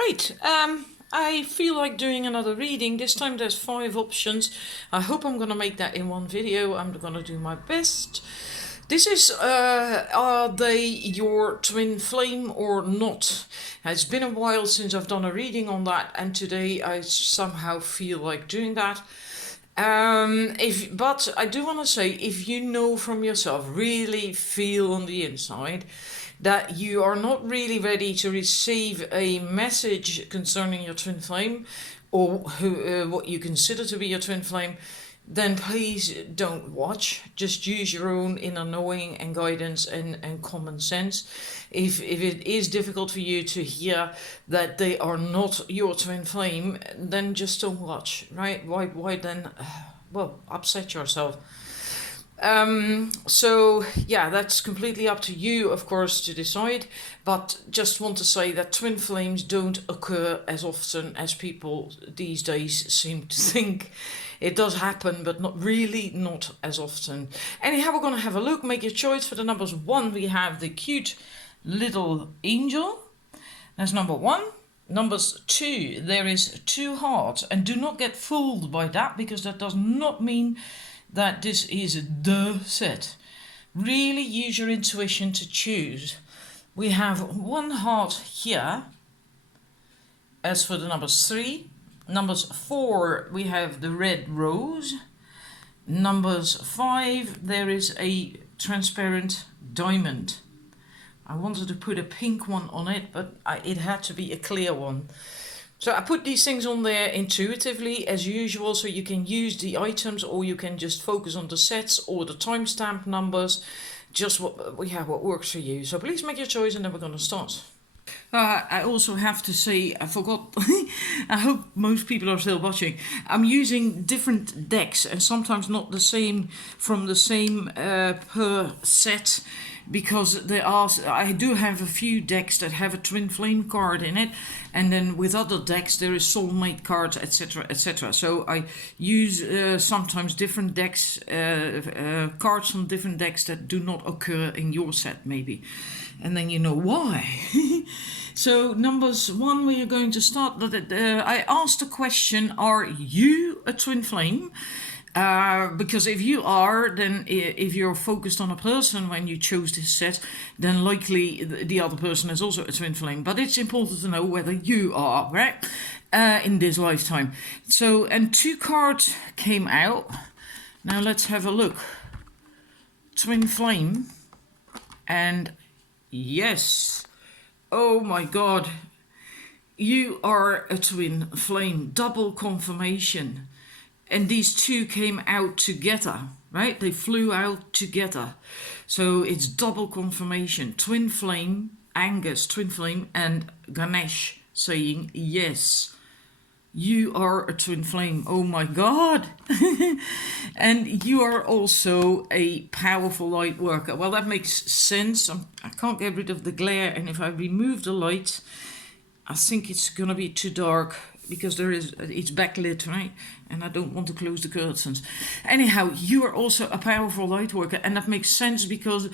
Right, I feel like doing another reading. This time there's 5 options. I hope I'm gonna make that in one video. I'm gonna do my best. This is, are they your twin flame or not? It's been a while since I've done a reading on that, and today I somehow feel like doing that. But I do want to say, if you know from yourself, really feel on the inside that you are not really ready to receive a message concerning your twin flame, or what you consider to be your twin flame, then please don't watch. Just use your own inner knowing and guidance and common sense. If it is difficult for you to hear that they are not your twin flame, then just don't watch, right? Why then, well, upset yourself? So yeah, that's completely up to you, of course, to decide, but just want to say that twin flames don't occur as often as people these days seem to think. It does happen, but not as often. Anyhow, we're going to have a look. Make your choice. For the numbers 1, we have the cute little angel. That's number 1. Numbers 2, there is 2 hearts, and do not get fooled by that, because that does not mean that this is the set. Really use your intuition to choose. We have 1 heart here. As for the numbers 3, numbers 4, we have the red rose. Numbers 5, there is a transparent diamond. I wanted to put a pink one on it, but it had to be a clear one. So I put these things on there intuitively, as usual, so you can use the items, or you can just focus on the sets or the timestamp numbers, just what works for you. So please make your choice, and then we're going to start. I also have to say, I forgot, I hope most people are still watching. I'm using different decks, and sometimes not the same from the same per set, because I do have a few decks that have a twin flame card in it, and then with other decks there is soulmate cards, etc, etc. So I use sometimes different decks, cards from different decks that do not occur in your set, maybe, and then you know why. So numbers 1, we are going to start. I asked a question: are you a twin flame? Because if you are, then if you're focused on a person when you chose this set, then likely the other person is also a twin flame. But it's important to know whether you are, right, in this lifetime. So, and 2 cards came out. Now let's have a look. Twin flame, and yes, oh my God, you are a twin flame. Double confirmation. And these 2 came out together, right? They flew out together. So it's double confirmation. Twin flame, Angus, twin flame, and Ganesh saying, yes, you are a twin flame. Oh my God. And you are also a powerful light worker. Well, that makes sense. I can't get rid of the glare. And if I remove the light, I think it's going to be too dark, because it's backlit, right? And I don't want to close the curtains. Anyhow, you are also a powerful light worker, and that makes sense, because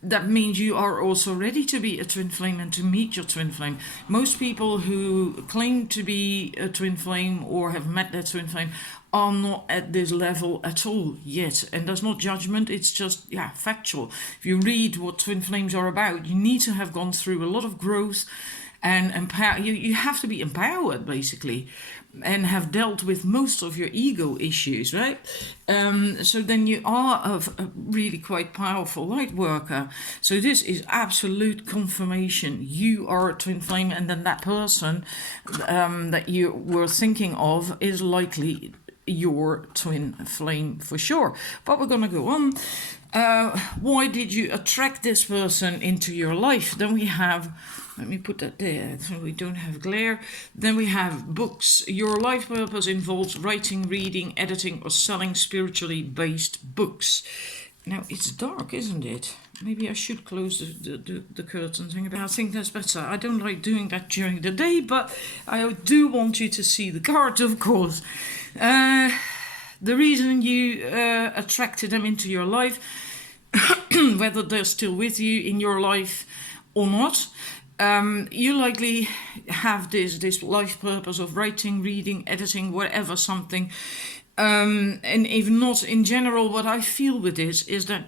that means you are also ready to be a twin flame and to meet your twin flame. Most people who claim to be a twin flame or have met their twin flame are not at this level at all yet. And that's not judgment, it's just, yeah, factual. If you read what twin flames are about, you need to have gone through a lot of growth, and you have to be empowered, basically, and have dealt with most of your ego issues, right? So then you are a really quite powerful light worker. So this is absolute confirmation. You are a twin flame, and then that person that you were thinking of is likely your twin flame for sure. But we're going to go on. Why did you attract this person into your life? Then we have, let me put that there so we don't have glare. Then we have books. Your life purpose involves writing, reading, editing, or selling spiritually based books. Now it's dark, isn't it? Maybe I should close the curtains. I think that's better. I don't like doing that during the day, but I do want you to see the cards, of course. The reason you attracted them into your life, whether they're still with you in your life or not, You likely have this life purpose of writing, reading, editing, whatever, something. And if not in general, what I feel with this is that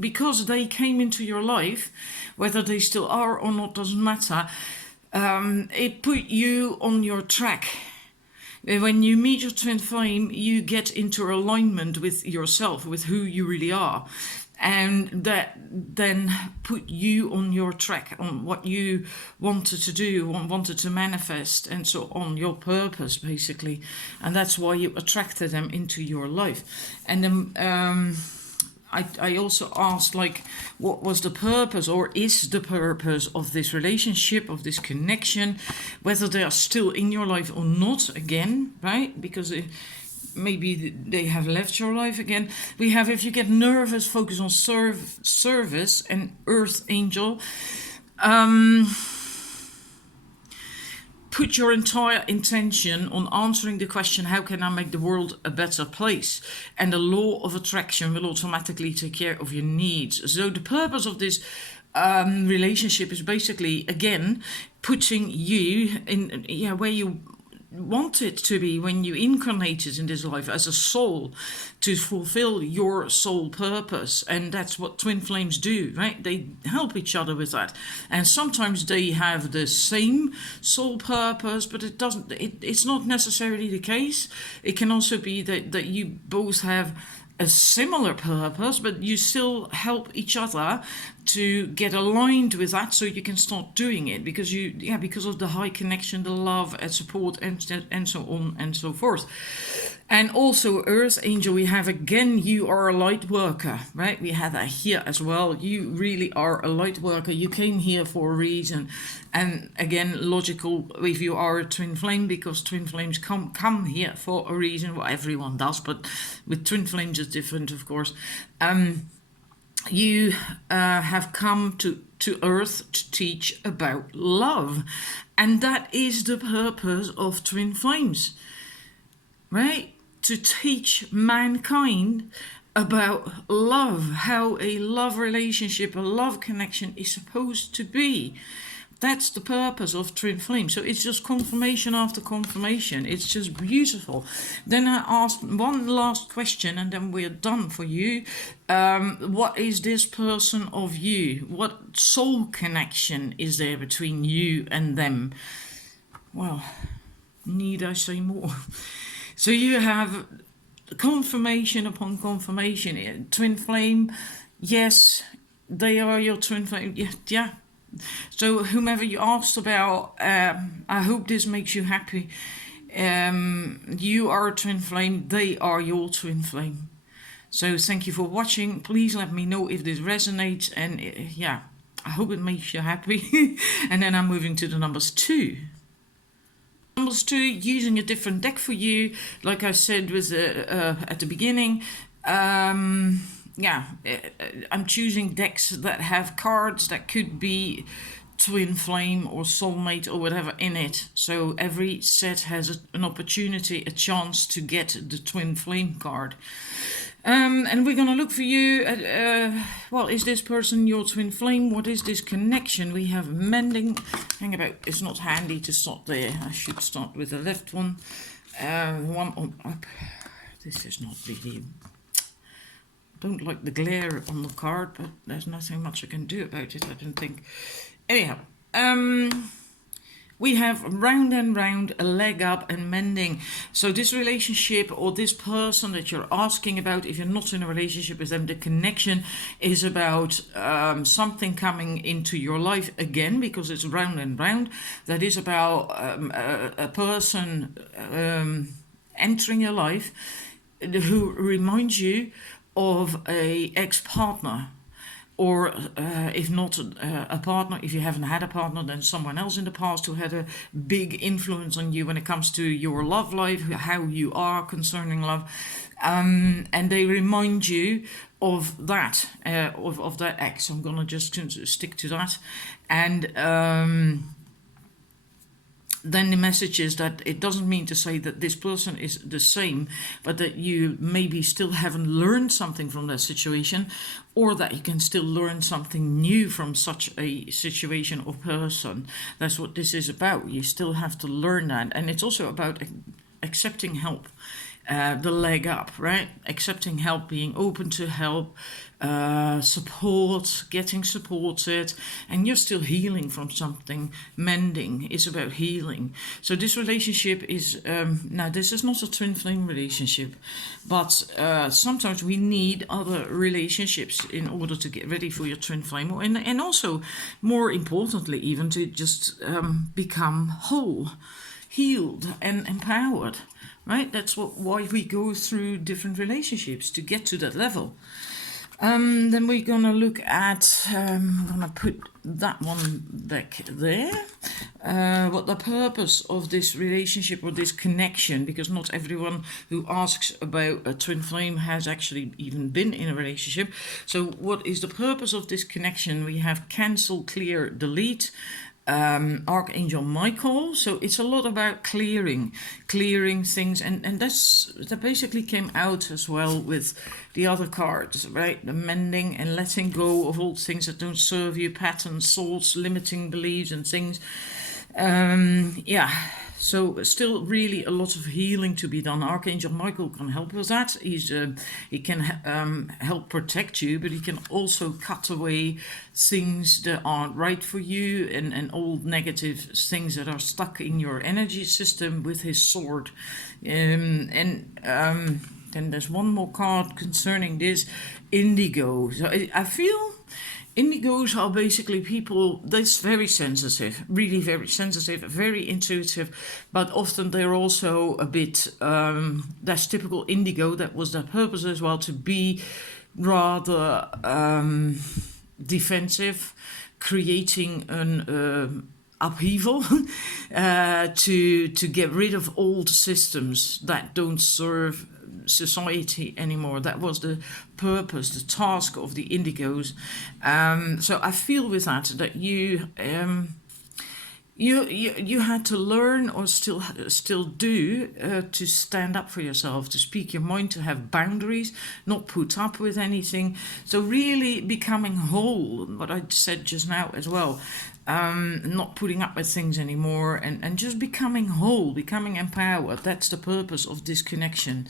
because they came into your life, whether they still are or not doesn't matter, it put you on your track. When you meet your twin flame, you get into alignment with yourself, with who you really are. And that then put you on your track, on what you wanted to do, wanted to manifest, and so on, your purpose, basically. And that's why you attracted them into your life. And then I also asked, like, what was the purpose, or is the purpose of this relationship, of this connection, whether they are still in your life or not, again, right? Because maybe they have left your life again. We have, if you get nervous, focus on service and Earth Angel. Put your entire intention on answering the question, how can I make the world a better place? And the law of attraction will automatically take care of your needs. So the purpose of this relationship is basically, again, putting you in where you want it to be when you incarnated in this life as a soul, to fulfill your soul purpose. And that's what twin flames do, right? They help each other with that. And sometimes they have the same soul purpose, but it's not necessarily the case. It can also be that you both have a similar purpose, but you still help each other to get aligned with that, so you can start doing it because because of the high connection, the love and support, and so on and so forth. And also Earth Angel, we have again, you are a light worker, right? We have that here as well. You really are a light worker. You came here for a reason. And again, logical if you are a twin flame, because twin flames come here for a reason. Well, everyone does, but with twin flames it's different, of course. You have come to Earth to teach about love. And that is the purpose of twin flames, right? To teach mankind about love, how a love relationship, a love connection is supposed to be. That's the purpose of twin flame. So it's just confirmation after confirmation. It's just beautiful. Then I asked one last question, and then we're done for you. What is this person of you? What soul connection is there between you and them? Well, need I say more? So you have confirmation upon confirmation. Twin flame, yes, they are your twin flame. Yeah. So whomever you asked about, I hope this makes you happy. You are a twin flame, they are your twin flame. So thank you for watching. Please let me know if this resonates, and I hope it makes you happy. And then I'm moving to the numbers 2. Numbers 2, using a different deck for you, like I said with at the beginning. I'm choosing decks that have cards that could be twin flame or soulmate or whatever in it. So every set has an opportunity, a chance to get the twin flame card. And we're going to look for you at, is this person your twin flame? What is this connection? We have mending. Hang about, it's not handy to start there. I should start with the left one. One on up. This is not really... Don't like the glare on the card, but there's nothing much I can do about it, I don't think. Anyhow, we have round and round, a leg up, and mending. So this relationship, or this person that you're asking about, if you're not in a relationship with them, the connection is about something coming into your life again, because it's round and round. That is about a person entering your life who reminds you of a ex-partner, or if not a partner, if you haven't had a partner, then someone else in the past who had a big influence on you when it comes to your love life, how you are concerning love, and they remind you of that, of that ex. I'm gonna just stick to that, and then the message is that it doesn't mean to say that this person is the same, but that you maybe still haven't learned something from that situation, or that you can still learn something new from such a situation or person. That's what this is about. You still have to learn that. And it's also about accepting help. The leg up, right? Accepting help, being open to help, support, getting supported, and you're still healing from something. Mending is about healing. So this relationship is, now this is not a twin flame relationship, but sometimes we need other relationships in order to get ready for your twin flame, and also, more importantly, even to just become whole, healed, and empowered. Right, that's why we go through different relationships to get to that level. Then we're gonna look at, I'm gonna put that one back there. What the purpose of this relationship or this connection, because not everyone who asks about a twin flame has actually even been in a relationship. So what is the purpose of this connection? We have cancel, clear, delete. Archangel Michael, so it's a lot about clearing things, and that basically came out as well with the other cards, right? The mending and letting go of old things that don't serve you, patterns, thoughts, limiting beliefs and things. So still really a lot of healing to be done. Archangel Michael can help with that. He can help protect you, but he can also cut away things that aren't right for you, and old negative things that are stuck in your energy system with his sword. Then there's one more card concerning this, indigo. So I feel indigos are basically people that's very sensitive, really very sensitive, very intuitive, but often they're also a bit, that's typical indigo, that was their purpose as well, to be rather defensive, creating an upheaval, to get rid of old systems that don't serve society anymore. That was the purpose, the task of the indigos. So I feel with that you had to learn, or still do, to stand up for yourself, to speak your mind, to have boundaries, not put up with anything. So really becoming whole, what I said just now as well. Not putting up with things anymore, and just becoming whole, becoming empowered. That's the purpose of this connection.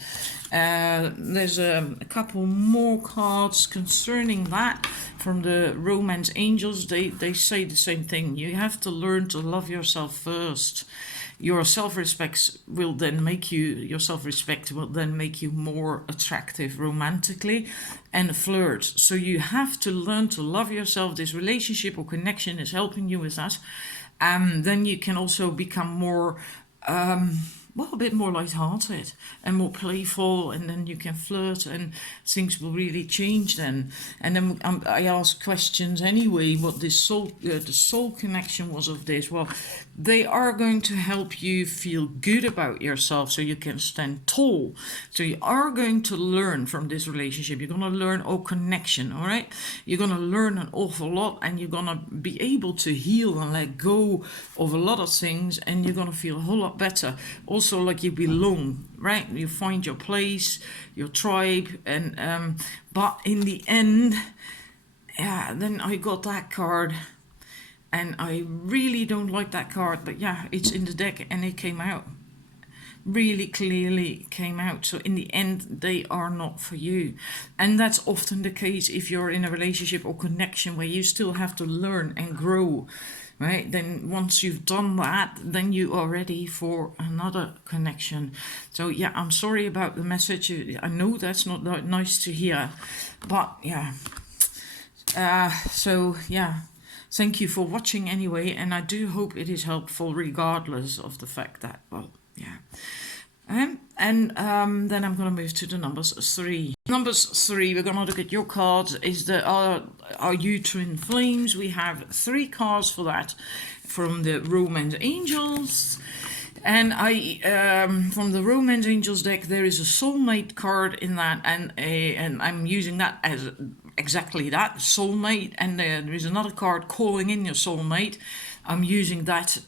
There's a couple more cards concerning that from the romance angels. They say the same thing. You have to learn to love yourself first. Your self-respect will then make you more attractive romantically and flirt. So you have to learn to love yourself. This relationship or connection is helping you with that. Then you can also become more, a bit more lighthearted and more playful, and then you can flirt, and things will really change then. And then I ask questions anyway, what this the soul connection was of this. Well, they are going to help you feel good about yourself so you can stand tall. So you are going to learn from this relationship. You're going to learn connection, all right? You're going to learn an awful lot, and you're going to be able to heal and let go of a lot of things, and you're going to feel a whole lot better. Also, like you belong, right? You find your place, your tribe, and but in the end, then I got that card. And I really don't like that card, but yeah, it's in the deck and it came out. Really clearly came out. So in the end, they are not for you. And that's often the case if you're in a relationship or connection where you still have to learn and grow, right? Then once you've done that, then you are ready for another connection. So yeah, I'm sorry about the message. I know that's not that nice to hear, but yeah. So yeah. Thank you for watching anyway, and I do hope it is helpful regardless of the fact that, well, yeah. Then I'm going to move to the numbers 3. Numbers 3, we're going to look at your cards. Are you twin flames? We have 3 cards for that from the Romance Angels. And from the Romance Angels deck, there is a soulmate card in that, and I'm using that as exactly that, soulmate. And there is another card calling in your soulmate. I'm using that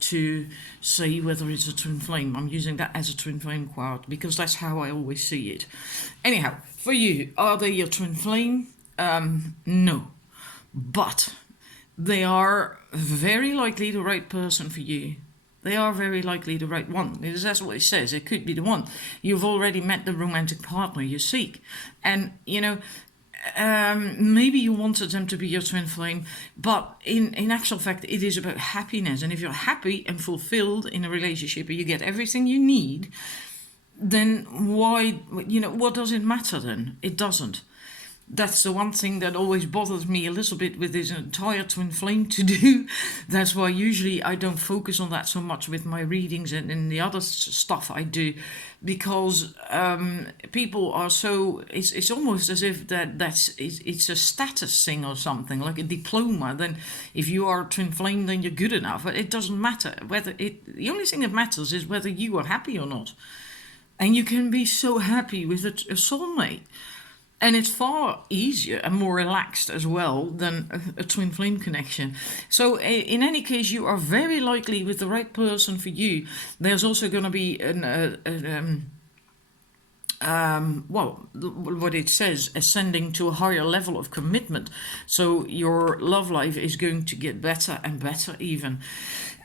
to say whether it's a twin flame. I'm using that as a twin flame card because that's how I always see it. Anyhow, for you, are they your twin flame? No. But they are very likely the right person for you. They are very likely the right one. Because that's what it says. It could be the one. You've already met the romantic partner you seek. And, maybe you wanted them to be your twin flame, but in actual fact, it is about happiness. And if you're happy and fulfilled in a relationship and you get everything you need, then why, what does it matter then? It doesn't. That's the one thing that always bothers me a little bit with this entire twin flame to do. That's why usually I don't focus on that so much with my readings and the other stuff I do, because people are so, it's almost as if it's a status thing or something, like a diploma. Then if you are a twin flame, then you're good enough. But it doesn't matter the only thing that matters is whether you are happy or not. And you can be so happy with a soulmate. And it's far easier and more relaxed as well than a twin flame connection. So in any case, you are very likely with the right person for you. There's also going to be what it says, ascending to a higher level of commitment. So your love life is going to get better and better even.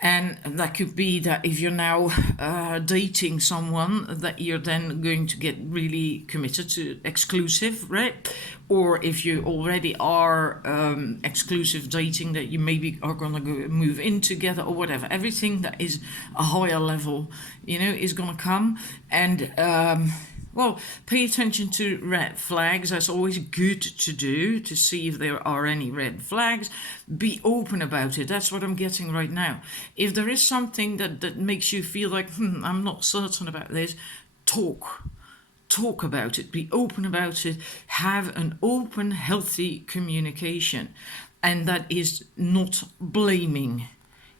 And that could be that if you're now dating someone, that you're then going to get really committed to exclusive, right? Or if you already are exclusive dating, that you maybe are going to go move in together or whatever. Everything that is a higher level, is going to come. And pay attention to red flags. That's always good to do, to see if there are any red flags. Be open about it. That's what I'm getting right now. If there is something that makes you feel like, I'm not certain about this, talk about it. Be open about it. Have an open, healthy communication. And that is not blaming.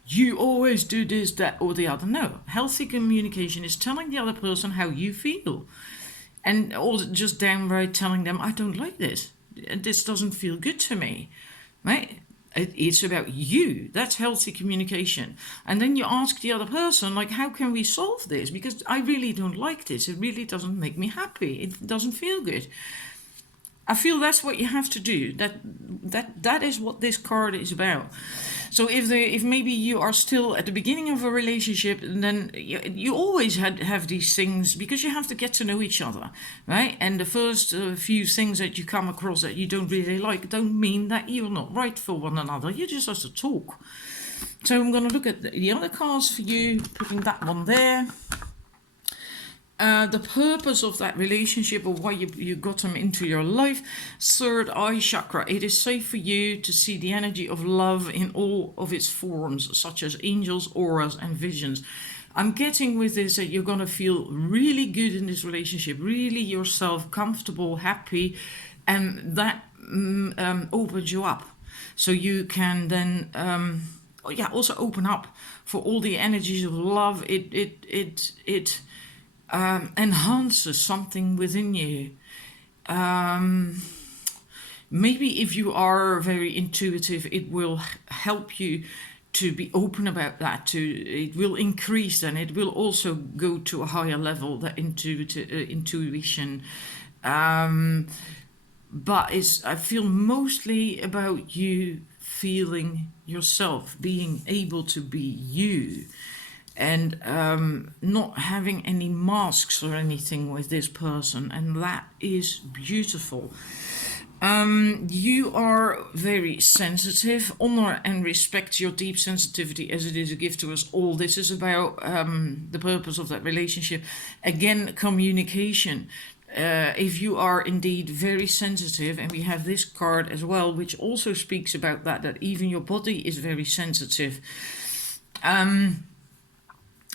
You always do this, that, or the other. No. Healthy communication is telling the other person how you feel. And or just downright telling them, I don't like this. This doesn't feel good to me. Right? It's about you. That's healthy communication. And then you ask the other person, like, how can we solve this? Because I really don't like this. It really doesn't make me happy. It doesn't feel good. I feel that's what you have to do. That is what this card is about. So if maybe you are still at the beginning of a relationship, then you always have these things, because you have to get to know each other, right? And the first few things that you come across that you don't really like don't mean that you're not right for one another. You just have to talk. So I'm going to look at the other cards for you, putting that one there. The purpose of that relationship, or why you got them into your life. Third eye chakra. It is safe for you to see the energy of love in all of its forms, such as angels, auras, and visions. I'm getting with this that you're going to feel really good in this relationship, really yourself, comfortable, happy, and that opens you up. So you can then also open up for all the energies of love. It enhances something within you. Maybe if you are very intuitive, it will help you to be open about that. It will increase, and it will also go to a higher level, that intuition. But I feel mostly about you feeling yourself, being able to be you. And not having any masks or anything with this person, and that is beautiful. You are very sensitive. Honor and respect your deep sensitivity, as it is a gift to us all. This is about the purpose of that relationship. Again, communication. If you are indeed very sensitive, and we have this card as well, which also speaks about that even your body is very sensitive.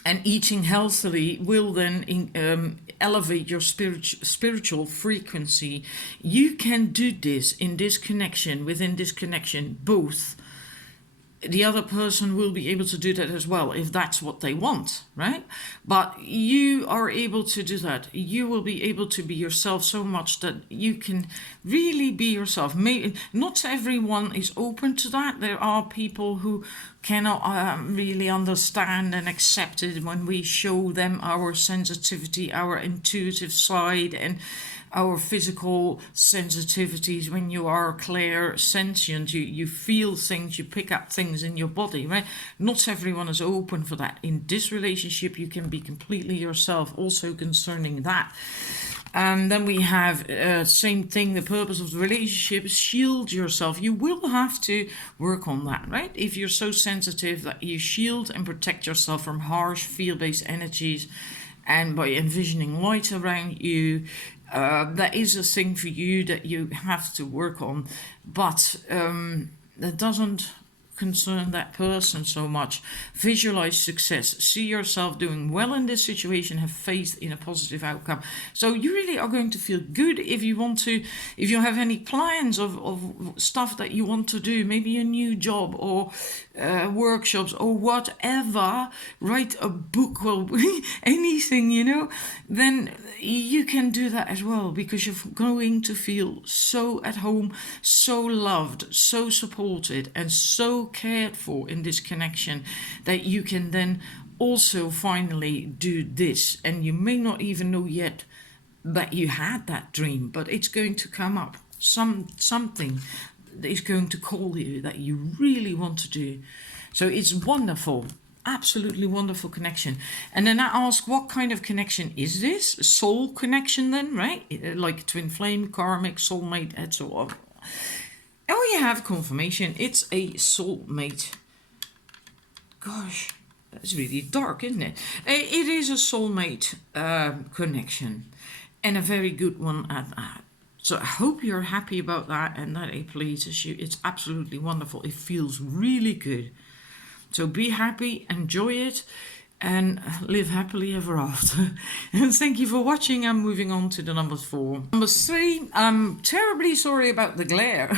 And eating healthily will then elevate your spiritual frequency. You can do this in this connection, within this connection, both. The other person will be able to do that as well, if that's what they want, right? But you are able to do that. You will be able to be yourself so much that you can really be yourself. Maybe not everyone is open to that. There are people who cannot really understand and accept it when we show them our sensitivity, our intuitive side, and our physical sensitivities. When you are clairsentient, you feel things, you pick up things in your body, right? Not everyone is open for that. In this relationship, you can be completely yourself, also concerning that. And then we have same thing, the purpose of the relationship is shield yourself. You will have to work on that, right? If you're so sensitive that you shield and protect yourself from harsh fear-based energies, and by envisioning light around you, that is a thing for you that you have to work on. But that doesn't concern that person so much. Visualize success, see yourself doing well in this situation, have faith in a positive outcome. So you really are going to feel good. If you have any plans of stuff that you want to do, maybe a new job or workshops or whatever, write a book, well, anything, then you can do that as well, because you're going to feel so at home, so loved, so supported, and so cared for in this connection, that you can then also finally do this. And you may not even know yet that you had that dream, but it's going to come up. Something is going to call you that you really want to do. So it's wonderful. Absolutely wonderful connection. And then I ask, what kind of connection is this? A soul connection then, right? Like twin flame, karmic, soulmate, and so on. Oh, you have confirmation. It's a soulmate. Gosh, that's really dark, isn't it? It is a soulmate connection, and a very good one at that. So I hope you're happy about that and that it pleases you. It's absolutely wonderful. It feels really good. So be happy, enjoy it, and live happily ever after. And thank you for watching. I'm moving on to the number 4. Number 3, I'm terribly sorry about the glare,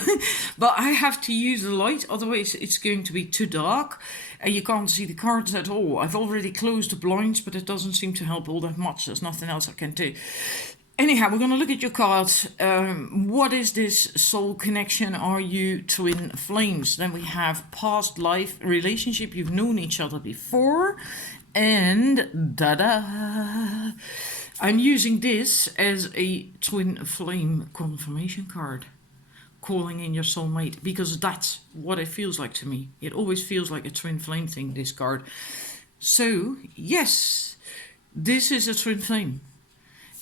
but I have to use the light, otherwise it's going to be too dark and you can't see the cards at all. I've already closed the blinds, but it doesn't seem to help all that much. There's nothing else I can do. Anyhow, we're going to look at your cards. What is this soul connection? Are you twin flames? Then we have past life relationship. You've known each other before. And da-da! I'm using this as a twin flame confirmation card. Calling in your soulmate. Because that's what it feels like to me. It always feels like a twin flame thing, this card. So, yes, this is a twin flame.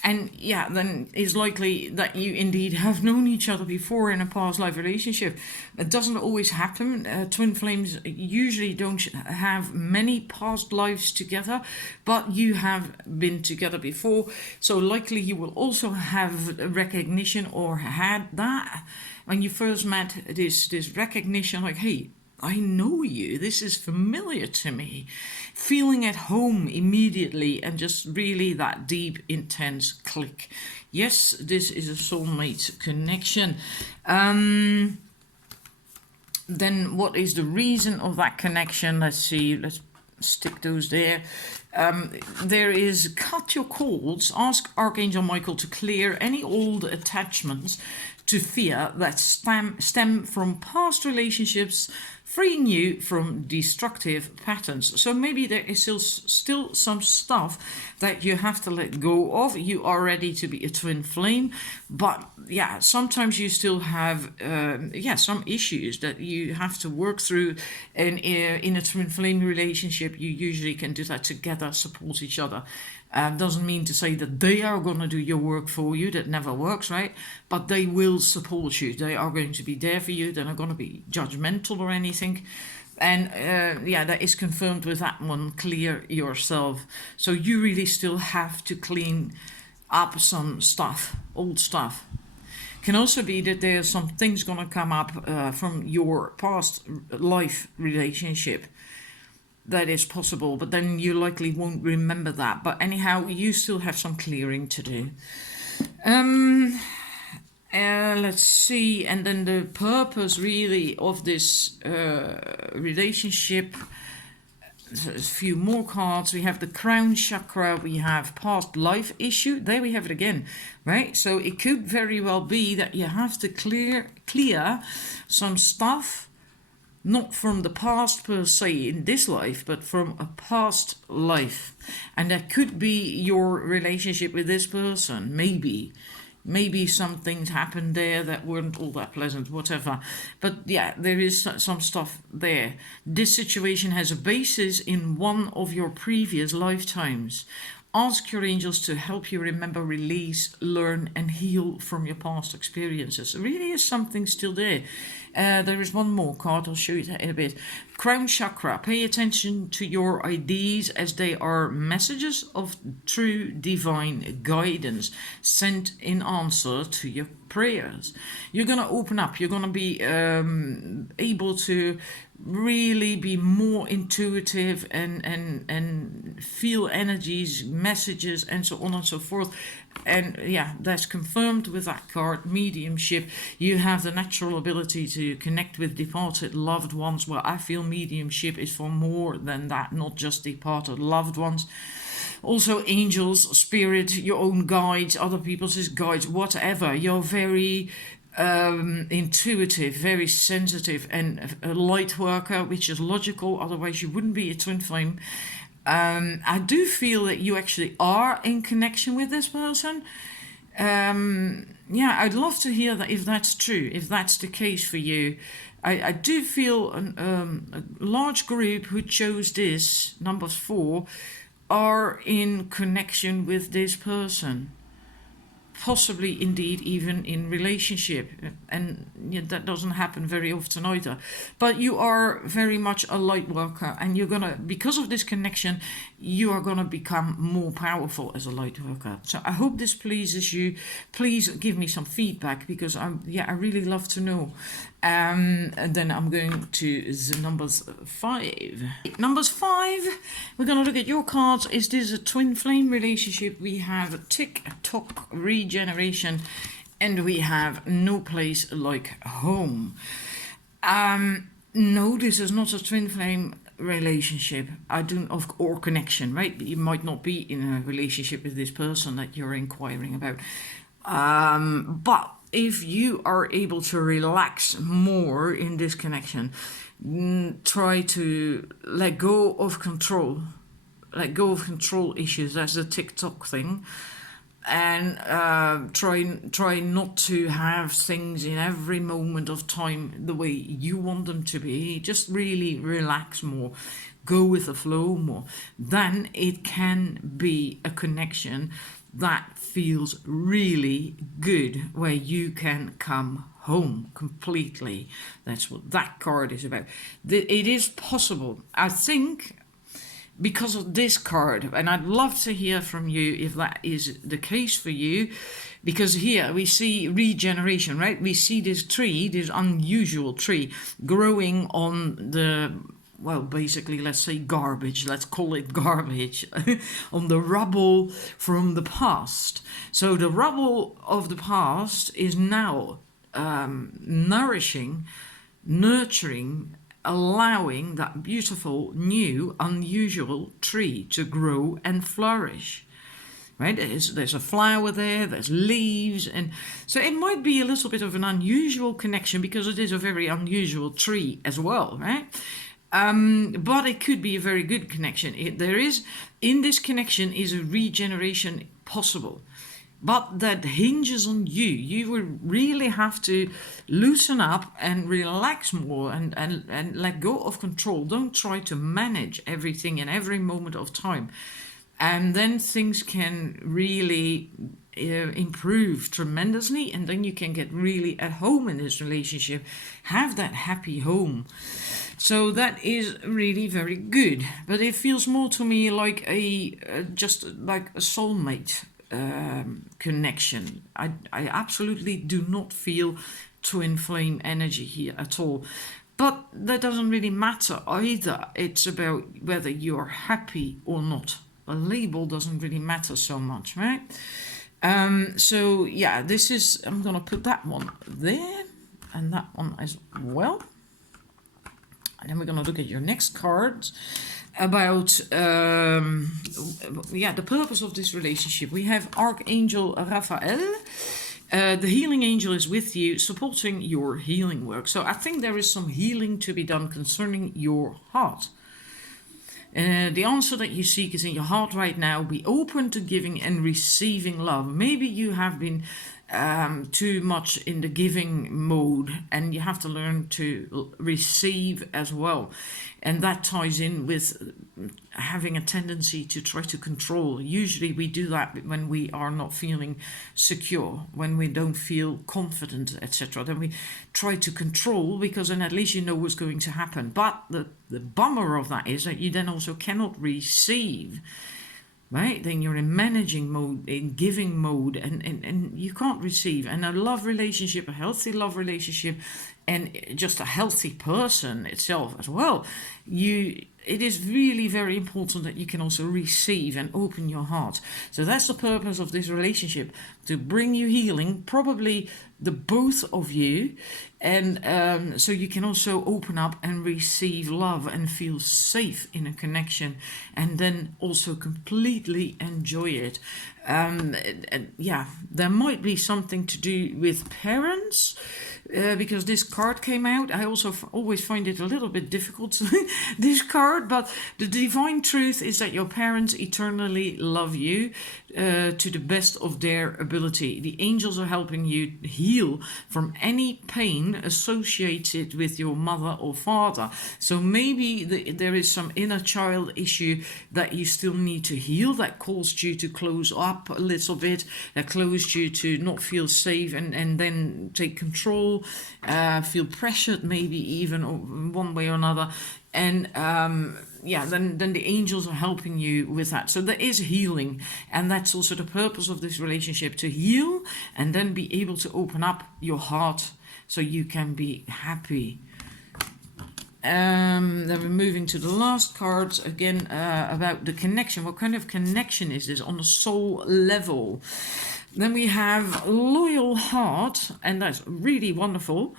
And yeah, then it's likely that you indeed have known each other before in a past life relationship. It doesn't always happen. Twin flames usually don't have many past lives together, but you have been together before. So likely you will also have recognition, or had that when you first met, this recognition, like, hey, I know you, this is familiar to me. Feeling at home immediately, and just really that deep, intense click. Yes, this is a soulmate connection. Then what is the reason of that connection? Let's see, let's stick those there. There is cut your cords, ask Archangel Michael to clear any old attachments to fear that stem from past relationships, freeing you from destructive patterns. So maybe there is still some stuff that you have to let go of. You are ready to be a twin flame, but yeah, sometimes you still have some issues that you have to work through. And in a twin flame relationship, you usually can do that together, support each other. Doesn't mean to say that they are going to do your work for you. That never works, right? But they will support you. They are going to be there for you. They're not going to be judgmental or anything. And that is confirmed with that one. Clear yourself. So you really still have to clean up some stuff, old stuff. Can also be that there's some things going to come up from your past life relationship. That is possible, but then you likely won't remember that. But anyhow, you still have some clearing to do. Let's see, and then the purpose really of this relationship. There's a few more cards. We have the crown chakra, we have past life issue. There we have it again, right? So it could very well be that you have to clear some stuff not from the past per se in this life, but from a past life. And that could be your relationship with this person, maybe. Maybe some things happened there that weren't all that pleasant, whatever. But yeah, there is some stuff there. This situation has a basis in one of your previous lifetimes. Ask your angels to help you remember, release, learn, and heal from your past experiences. There really is something still there. There is one more card, I'll show you that in a bit. Crown chakra. Pay attention to your ideas as they are messages of true divine guidance sent in answer to your prayers. You're going to open up. You're going to be able to really be more intuitive and feel energies, messages, and so on and so forth. And yeah, that's confirmed with that card, mediumship. You have the natural ability to connect with departed loved ones. Well, I feel mediumship is for more than that, not just departed loved ones. Also angels, spirit, your own guides, other people's guides, whatever. You're very intuitive, very sensitive, and a light worker, which is logical, otherwise you wouldn't be a twin flame. I do feel that you actually are in connection with this person. Yeah, I'd love to hear that if that's true, if that's the case for you. I do feel a large group who chose this, number 4, are in connection with this person. Possibly indeed even in relationship, and that doesn't happen very often either. But you are very much a light worker, and you're gonna, because of this connection, you are gonna become more powerful as a light worker. So I hope this pleases you. Please give me some feedback, because I really love to know. And then I'm going to the numbers 5. Numbers 5, we're going to look at your cards. Is this a twin flame relationship? We have a tick-tock regeneration, and we have no place like home. No, this is not a twin flame relationship. Or connection, right? You might not be in a relationship with this person that you're inquiring about. But if you are able to relax more in this connection, try to let go of control. Let go of control issues. That's the TikTok thing. And try not to have things in every moment of time the way you want them to be. Just really relax more. Go with the flow more. Then it can be a connection that feels really good, where you can come home completely. That's what that card is about. It is possible, I think, because of this card, and I'd love to hear from you if that is the case for you, because here we see regeneration, right? We see this tree, this unusual tree, growing on the, well, basically, let's say garbage, let's call it garbage, on the rubble from the past. So the rubble of the past is now nourishing, nurturing, allowing that beautiful, new, unusual tree to grow and flourish. Right? There's a flower there, there's leaves, and so it might be a little bit of an unusual connection, because it is a very unusual tree as well, right? But it could be a very good connection. In this connection is a regeneration possible, but that hinges on you. You will really have to loosen up and relax more and let go of control. Don't try to manage everything in every moment of time. And then things can really improve tremendously, and then you can get really at home in this relationship, have that happy home. So that is really very good, but it feels more to me like just like a soulmate connection. I absolutely do not feel twin flame energy here at all, but that doesn't really matter either. It's about whether you're happy or not. The label doesn't really matter so much, right? So yeah, this is, I'm gonna put that one there and that one as well. And then we're gonna look at your next cards about the purpose of this relationship. We have Archangel Raphael, The healing angel is with you, supporting your healing work. So I think there is some healing to be done concerning your heart. The answer that you seek is in your heart right now. Be open to giving and receiving love. Maybe you have been too much in the giving mode, and you have to learn to receive as well. And that ties in with having a tendency to try to control. Usually we do that when we are not feeling secure, when we don't feel confident, etc. Then we try to control, because then at least you know what's going to happen. But the bummer of that is that you then also cannot receive. Right? Then you're in managing mode, in giving mode, and you can't receive. And a love relationship, a healthy love relationship, and just a healthy person itself as well, it is really very important that you can also receive and open your heart. So that's the purpose of this relationship, to bring you healing, probably the both of you, and so you can also open up and receive love and feel safe in a connection, and then also completely enjoy it. Yeah, there might be something to do with parents, because this card came out. I also always find it a little bit difficult, this card, but the divine truth is that your parents eternally love you to the best of their ability. The angels are helping you heal from any pain associated with your mother or father. So maybe there is some inner child issue that you still need to heal, that caused you to close up a little bit, that caused you to not feel safe and then take control, feel pressured maybe even one way or another. And yeah, then the angels are helping you with that. So there is healing, and that's also the purpose of this relationship, to heal and then be able to open up your heart so you can be happy. Then we're moving to the last cards again, about the connection. What kind of connection is this on a soul level? Then we have loyal heart, and that's really wonderful.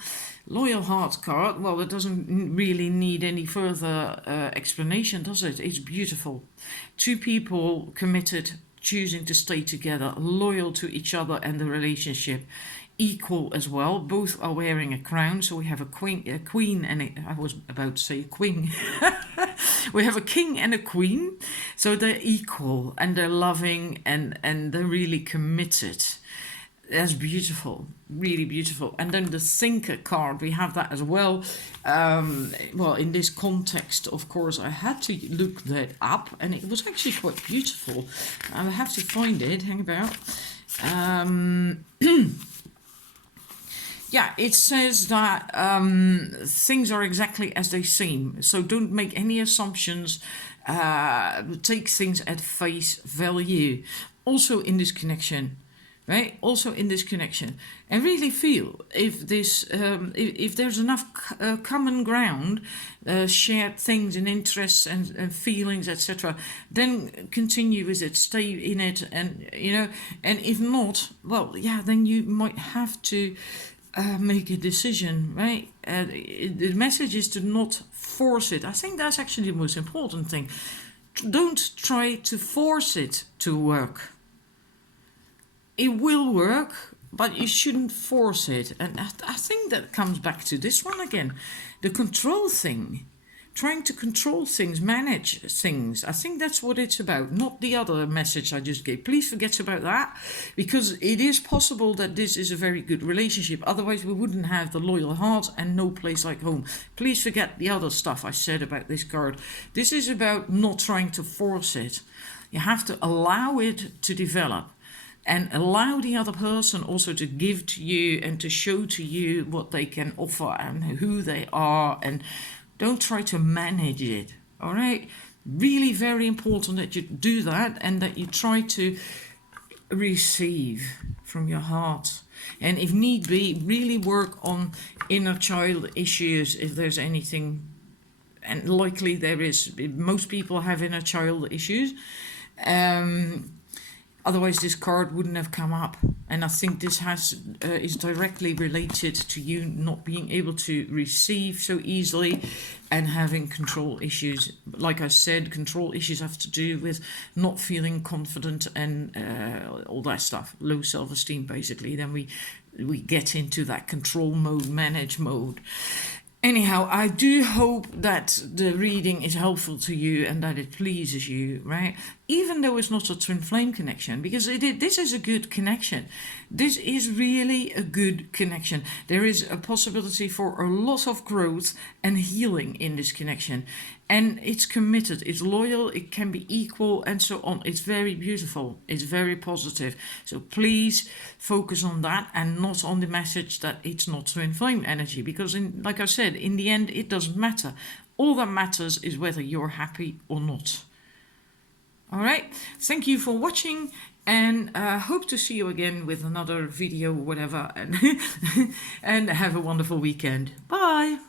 Loyal heart card, well, it doesn't really need any further explanation, does it? It's beautiful. Two people committed, choosing to stay together, loyal to each other and the relationship, equal as well. Both are wearing a crown, so we have a queen and I was about to say a queen. We have a king and a queen, so they're equal and they're loving and they're really committed. That's beautiful, really beautiful. And then the thinker card, we have that as well. Well, in this context, of course, I had to look that up, and it was actually quite beautiful. I have to find it, hang about. Yeah, it says that things are exactly as they seem. So don't make any assumptions. Take things at face value. Also in this connection. Right, also in this connection, and really feel if this, if there's enough common ground, shared things and interests and feelings, etc. Then continue with it, stay in it, and and if not, well, yeah, then you might have to make a decision, right? The message is to not force it. I think that's actually the most important thing. Don't try to force it to work. It will work, but you shouldn't force it. And I think that comes back to this one again. The control thing. Trying to control things, manage things. I think that's what it's about, not the other message I just gave. Please forget about that, because it is possible that this is a very good relationship. Otherwise, we wouldn't have the loyal heart and no place like home. Please forget the other stuff I said about this card. This is about not trying to force it. You have to allow it to develop. And allow the other person also to give to you and to show to you what they can offer and who they are. And don't try to manage it. All right? Really very important that you do that, and that you try to receive from your heart. And if need be, really work on inner child issues if there's anything. And likely there is. Most people have inner child issues. Otherwise this card wouldn't have come up. And I think this is directly related to you not being able to receive so easily and having control issues. Like I said, control issues have to do with not feeling confident and all that stuff. Low self-esteem, basically. Then we get into that control mode, manage mode. Anyhow, I do hope that the reading is helpful to you and that it pleases you, right? Even though it's not a twin flame connection, because this is a good connection. This is really a good connection. There is a possibility for a lot of growth and healing in this connection. And it's committed, it's loyal, it can be equal and so on. It's very beautiful, it's very positive. So please focus on that and not on the message that it's not twin flame energy. Because like I said, in the end, it doesn't matter. All that matters is whether you're happy or not. All right, thank you for watching and hope to see you again with another video or whatever. And have a wonderful weekend. Bye.